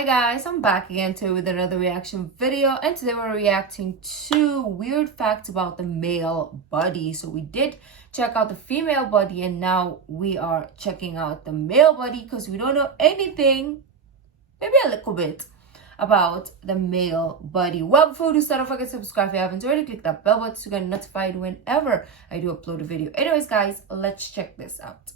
Hi guys, I'm back again today with another reaction video, and today we're reacting to weird facts about the male body. So we did check out the female body and now we are checking out the male body because we don't know anything, maybe a little bit, about the male body. Well, before we start, don't forget to subscribe if you haven't already. Click that bell button to get notified whenever I do upload a video. Anyways guys, let's check this out.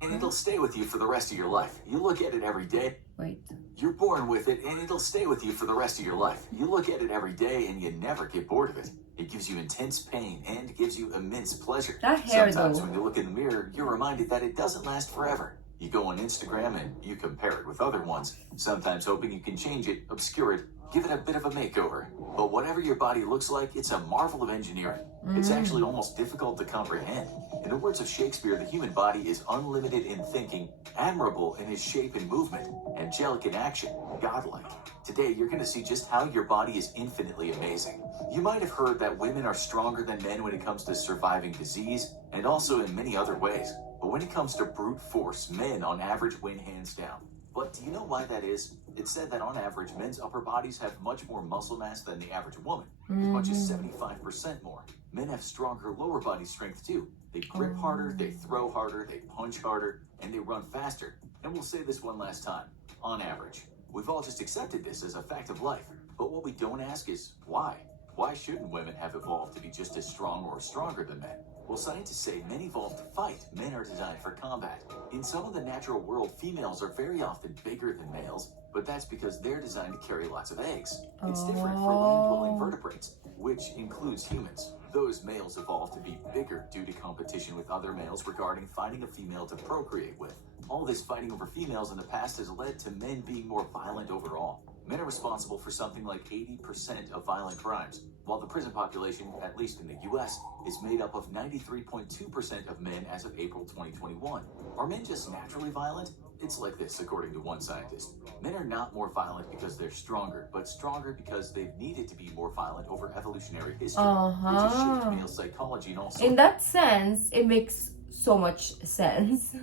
And it'll stay with you for the rest of your life. You look at it every day. Wait. You're born with it, and it'll stay with you for the rest of your life. You look at it every day, and you never get bored of it. It gives you intense pain and gives you immense pleasure. That hair, Sometimes though. when you look in the mirror, you're reminded that it doesn't last forever. You go on Instagram and you compare it with other ones, sometimes hoping you can change it, obscure it, give it a bit of a makeover. But whatever your body looks like, it's a marvel of engineering. It's actually almost difficult to comprehend. In the words of Shakespeare, the human body is unlimited in thinking, admirable in its shape and movement, angelic in action, godlike. Today, you're going to see just how your body is infinitely amazing. You might have heard that women are stronger than men when it comes to surviving disease, and also in many other ways. But when it comes to brute force, men on average win hands down. But do you know why that is? It's said that on average, men's upper bodies have much more muscle mass than the average woman, as much as 75% more. Men have stronger lower body strength too. They grip harder, they throw harder, they punch harder, and they run faster. And we'll say this one last time, on average. We've all just accepted this as a fact of life. But what we don't ask is why? Why shouldn't women have evolved to be just as strong or stronger than men? Well, scientists say men evolved to fight. Men are designed for combat. In some of the natural world, females are very often bigger than males, but that's because they're designed to carry lots of eggs. It's different for land-dwelling vertebrates, which includes humans. Those males evolved to be bigger due to competition with other males regarding finding a female to procreate with. All this fighting over females in the past has led to men being more violent overall. Men are responsible for something like 80% of violent crimes, while the prison population, at least in the US, is made up of 93.2% of men as of April 2021. Are men just naturally violent? It's like this, according to one scientist. Men are not more violent because they're stronger, but stronger because they've needed to be more violent over evolutionary history, which has shaped male psychology and also in that sense, it makes so much sense.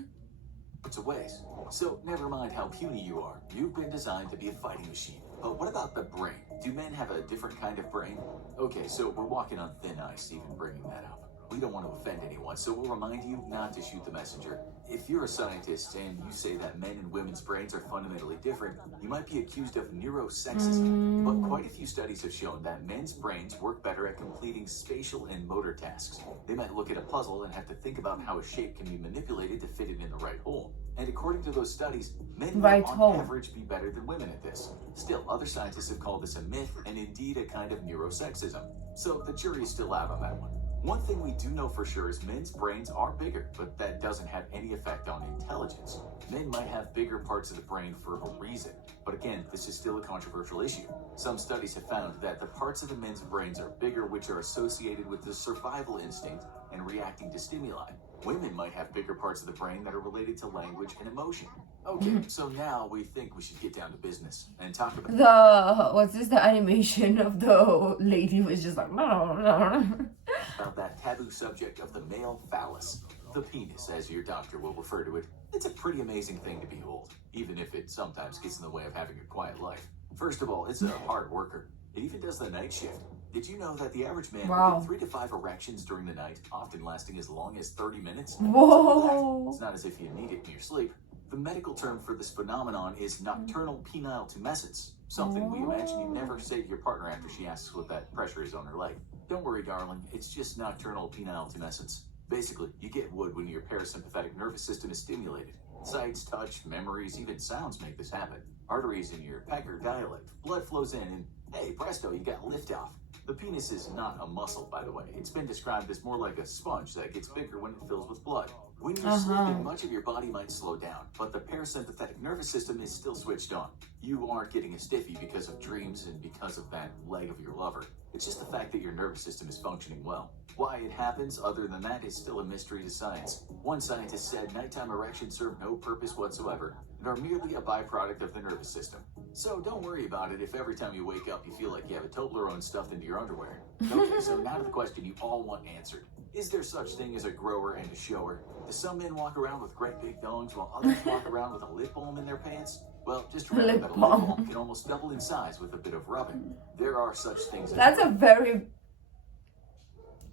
of ways. So never mind how puny you are, you've been designed to be a fighting machine. But what about the brain? Do men have a different kind of brain? Okay, so we're walking on thin ice even bringing that up. We don't want to offend anyone, so we'll remind you not to shoot the messenger. If you're a scientist and you say that men and women's brains are fundamentally different, you might be accused of neurosexism. But quite a few studies have shown that men's brains work better at completing spatial and motor tasks. They might look at a puzzle and have to think about how a shape can be manipulated to fit it in the right hole. And according to those studies, men will on average be better than women at this. Still, other scientists have called this a myth and indeed a kind of neurosexism. So the jury is still out on that one. One thing we do know for sure is men's brains are bigger, but that doesn't have any effect on intelligence. Men might have bigger parts of the brain for a reason, but again, this is still a controversial issue. Some studies have found that the parts of the men's brains are bigger which are associated with the survival instinct and reacting to stimuli. Women might have bigger parts of the brain that are related to language and emotion. Okay, so now we think we should get down to business and talk about the animation of the lady was just like about that taboo subject of the male phallus, the penis, as your doctor will refer to it. It's a pretty amazing thing to behold, even if it sometimes gets in the way of having a quiet life. First of all, it's a hard worker. It even does the night shift. Did you know that the average man will get 3 to 5 erections during the night, often lasting as long as 30 minutes? Whoa! It's not as if you need it in your sleep. The medical term for this phenomenon is nocturnal penile tumescence, something we imagine you never say to your partner after she asks what that pressure is on her leg. Don't worry, darling, it's just nocturnal penile tumescence. Basically, you get wood when your parasympathetic nervous system is stimulated. Sights, touch, memories, even sounds make this happen. Arteries in your pecker dilate, blood flows in, and hey, presto, you got liftoff. The penis is not a muscle, by the way. It's been described as more like a sponge that gets bigger when it fills with blood. When you're sleeping, much of your body might slow down, but the parasympathetic nervous system is still switched on. You aren't getting a stiffy because of dreams and because of that leg of your lover. It's just the fact that your nervous system is functioning well. Why it happens, other than that, is still a mystery to science. One scientist said nighttime erections serve no purpose whatsoever and are merely a byproduct of the nervous system. So don't worry about it if every time you wake up you feel like you have a Toblerone stuffed into your underwear. Okay, so now to the question you all want answered. Is there such thing as a grower and a shower? Do some men walk around with great big dongs while others walk around with a lip balm in their pants? Well, just remember Lip that a lip balm. balm can almost double in size with a bit of rubbing. There are such things as That's a very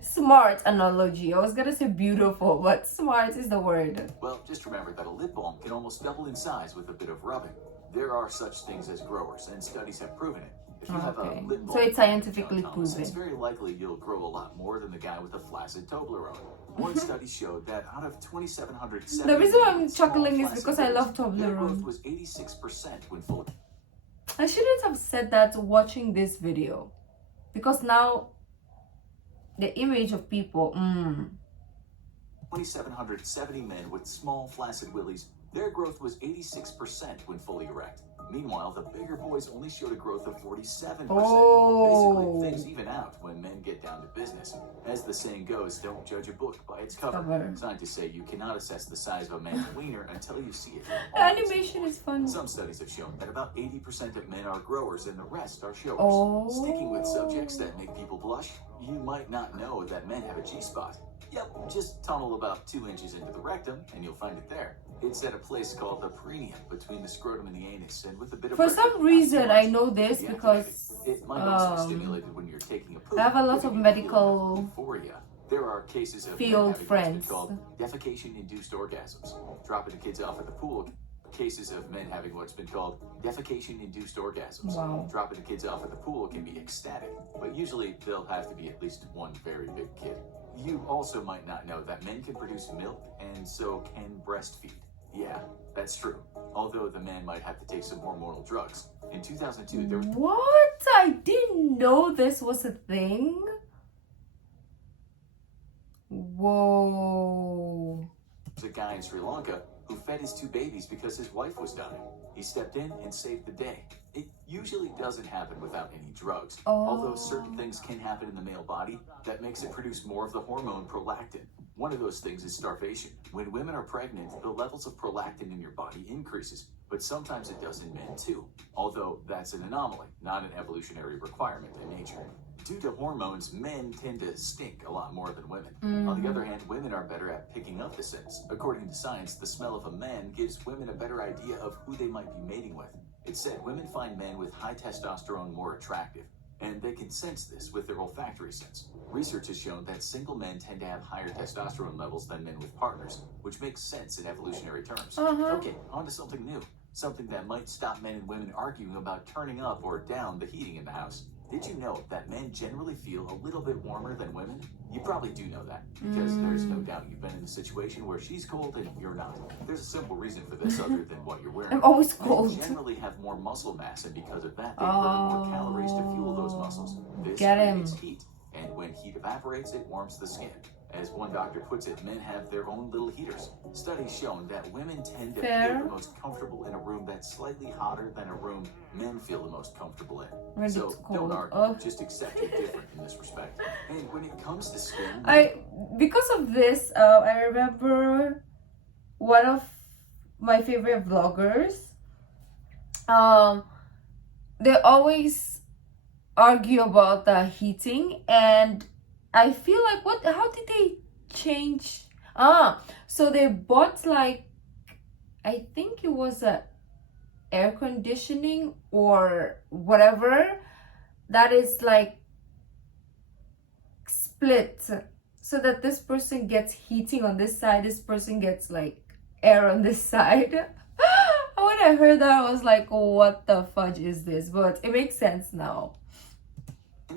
smart analogy. I was gonna say beautiful, but smart is the word. Well, just remember that a lip balm can almost double in size with a bit of rubbing. There are such things as growers, and studies have proven it. If you have a Okay. lip balm, So it's scientifically Thomas, it's proven. very likely you'll grow a lot more than the guy with a flaccid Toblerone. One study showed that out of 2,770, The reason I'm small chuckling is flaccid because I love babies, their growth Toblerone. was 86% when full. I shouldn't have said that watching this video, because now the image of people. 2,770 men with small flaccid willies, their growth was 86% when fully erect. Meanwhile, the bigger boys only showed a growth of 47%. Oh. Basically, things even out when men get down to business. As the saying goes, don't judge a book by its cover. Scientists say you cannot assess the size of a man's wiener until you see it. The animation is fun. Some studies have shown that about 80% of men are growers and the rest are showers. Oh. Sticking with subjects that make people blush, you might not know that men have a G-spot. Yep, just tunnel about 2 inches into the rectum and you'll find it there. It's at a place called the perineum, between the scrotum and the anus, and with a bit of For pressure, some reason, I know this deactivated. because It might also stimulate when you're taking a poop. I have a lot of giving you medical euphoria. There are cases of field men having friends. what's been called defecation-induced orgasms. Dropping the kids off at the pool. Cases of men having what's been called defecation-induced orgasms. Wow. Dropping the kids off at the pool can be ecstatic, but usually they'll have to be at least one very big kid. You also might not know that men can produce milk and so can breastfeed. Yeah, that's true. Although the man might have to take some hormonal drugs. In 2002, there What? I didn't know this was a thing. Whoa. was a guy in Sri Lanka who fed his 2 babies because his wife was dying. He stepped in and saved the day. It usually doesn't happen without any drugs, although certain things can happen in the male body that makes it produce more of the hormone prolactin. One of those things is starvation. When women are pregnant, the levels of prolactin in your body increases, but sometimes it does in men too, although that's an anomaly, not an evolutionary requirement in nature. Due to hormones, men tend to stink a lot more than women. On the other hand, women are better at picking up the scents. According to science, the smell of a man gives women a better idea of who they might be mating with. It's said women find men with high testosterone more attractive, and they can sense this with their olfactory sense. Research has shown that single men tend to have higher testosterone levels than men with partners, which makes sense in evolutionary terms. Okay, on to something new. Something that might stop men and women arguing about turning up or down the heating in the house. Did you know that men generally feel a little bit warmer than women? You probably do know that, because there's no doubt you've been in a situation where she's cold and you're not. There's a simple reason for this other than what you're wearing. I'm always Men cold. generally have more muscle mass, and because of that, they burn more calories to fuel those muscles. This Get him. creates heat, and when heat evaporates, it warms the skin. As one doctor puts it, men have their own little heaters. Studies shown that women tend to Fair. feel the most comfortable in a room that's slightly hotter than a room men feel the most comfortable in. When So it's don't cold. argue, just accept you're different in this respect. And when it comes to skin, Because of this, I remember one of my favorite vloggers. They always argue about the heating, and I feel like how did they change? So they bought, like, I think it was a air conditioning or whatever that is like split, so that this person gets heating on this side, this person gets like air on this side. When I heard that, I was like, what the fudge is this? But it makes sense now.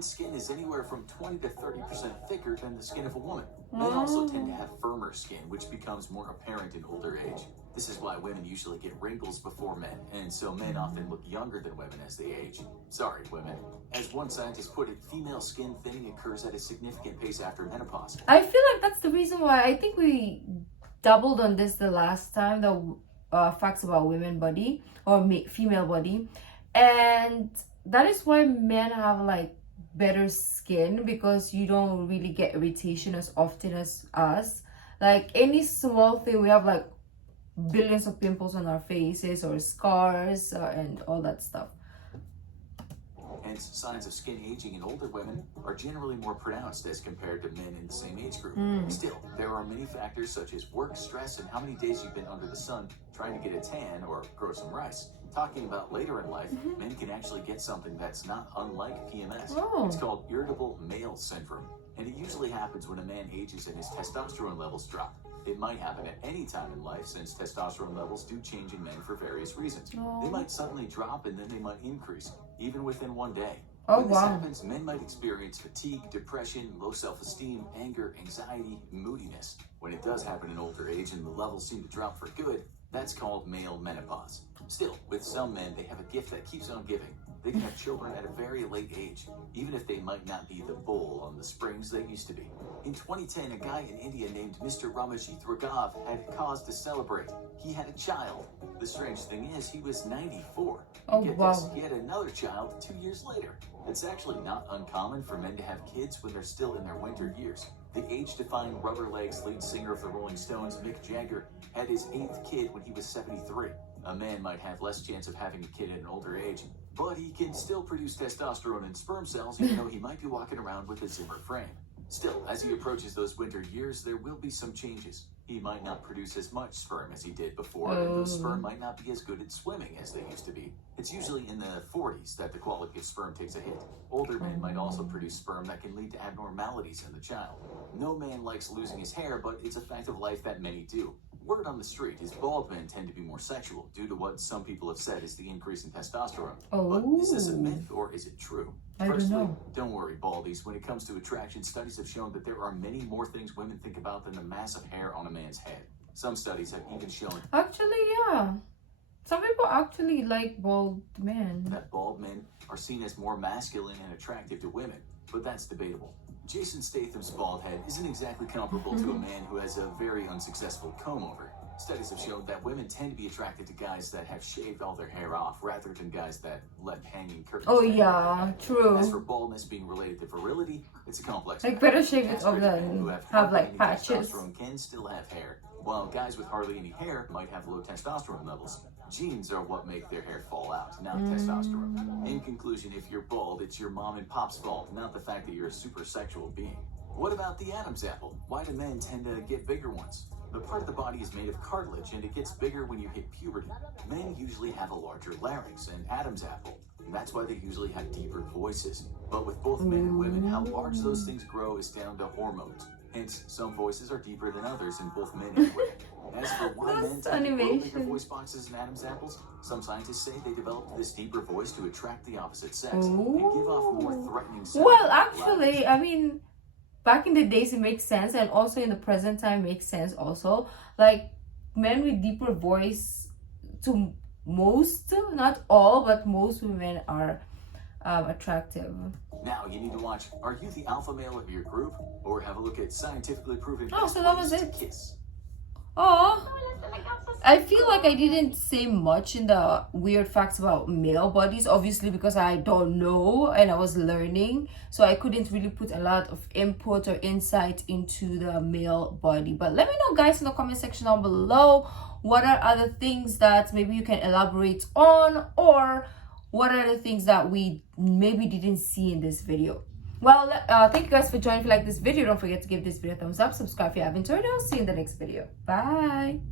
skin is anywhere from 20 to 30% thicker than the skin of a woman. Men also tend to have firmer skin, which becomes more apparent in older age. This is why women usually get wrinkles before men, and so men often look younger than women as they age. Sorry, women. As one scientist put it, female skin thinning occurs at a significant pace after menopause. I feel like that's the reason why I think we doubled on this the last time, the facts about women body or female body, and that is why men have like better skin, because you don't really get irritation as often as us. Like any small thing, we have like billions of pimples on our faces or scars and all that stuff. Hence, signs of skin aging in older women are generally more pronounced as compared to men in the same age group. Still, there are many factors such as work, stress, and how many days you've been under the sun trying to get a tan or grow some rice. Talking about later in life, men can actually get something that's not unlike PMS. It's called Irritable Male Syndrome, and it usually happens when a man ages and his testosterone levels drop. It might happen at any time in life since testosterone levels do change in men for various reasons. They might suddenly drop and then they might increase, even within one day. When this happens, men might experience fatigue, depression, low self-esteem, anger, anxiety, moodiness. When it does happen in older age and the levels seem to drop for good, that's called male menopause. Still, with some men, they have a gift that keeps on giving. They can have children at a very late age, even if they might not be the bull on the springs they used to be. In 2010, a guy in India named Mr. Ramajit Raghav had cause to celebrate. He had a child. The strange thing is, he was 94. Get this, he had another child 2 years later. It's actually not uncommon for men to have kids when they're still in their winter years. The age-defying Rubber Legs lead singer of the Rolling Stones, Mick Jagger, had his 8th kid when he was 73. A man might have less chance of having a kid at an older age, but he can still produce testosterone and sperm cells even though he might be walking around with a Zimmer frame. Still, as he approaches those winter years, there will be some changes. He might not produce as much sperm as he did before, and those sperm might not be as good at swimming as they used to be. It's usually in the 40s that the quality of sperm takes a hit. Older men might also produce sperm that can lead to abnormalities in the child. No man likes losing his hair, but it's a fact of life that many do. Word on the street is bald men tend to be more sexual due to what some people have said is the increase in testosterone. But is this a myth or is it true? Firstly, don't worry, baldies. When it comes to attraction, studies have shown that there are many more things women think about than the massive hair on a man's head. Some studies have even shown... Actually, yeah. Some people actually like bald men. ...that bald men are seen as more masculine and attractive to women, but that's debatable. Jason Statham's bald head isn't exactly comparable to a man who has a very unsuccessful comb-over. Studies have shown that women tend to be attracted to guys that have shaved all their hair off rather than guys that left hanging curtains. Oh yeah, true. As for baldness being related to virility, it's a complex like better shave it off than have like patches. Testosterone can still have hair, while guys with hardly any hair might have low testosterone levels. Genes are what make their hair fall out, not testosterone. In conclusion, if you're bald, it's your mom and pop's fault, not the fact that you're a super sexual being. What about the Adam's apple? Why do men tend to get bigger ones? The part of the body is made of cartilage and it gets bigger when you hit puberty. Men usually have a larger larynx, an Adam's apple, and that's why they usually have deeper voices. But with both men and women, how large those things grow is down to hormones. Hence, some voices are deeper than others in both men and women. As for why men tend to grow bigger voice boxes and Adam's apples, some scientists say they developed this deeper voice to attract the opposite sex and give off more threatening sounds. Well, actually, I mean, back in the days it makes sense, and also in the present time makes sense also. Like, men with deeper voice, to most, not all, but most women are attractive. Now you need to watch Are You the Alpha Male of Your Group? Or have a look at scientifically proven so that was ways it. to kiss. Oh, I feel like I didn't say much in the weird facts about male bodies, obviously because I don't know and I was learning, so I couldn't really put a lot of input or insight into the male body. But let me know, guys, in the comment section down below, what are other things that maybe you can elaborate on, or what are the things that we maybe didn't see in this video. Well, thank you guys for joining. If you like this video, don't forget to give this video a thumbs up, subscribe if you haven't already. I'll see you in the next video. Bye.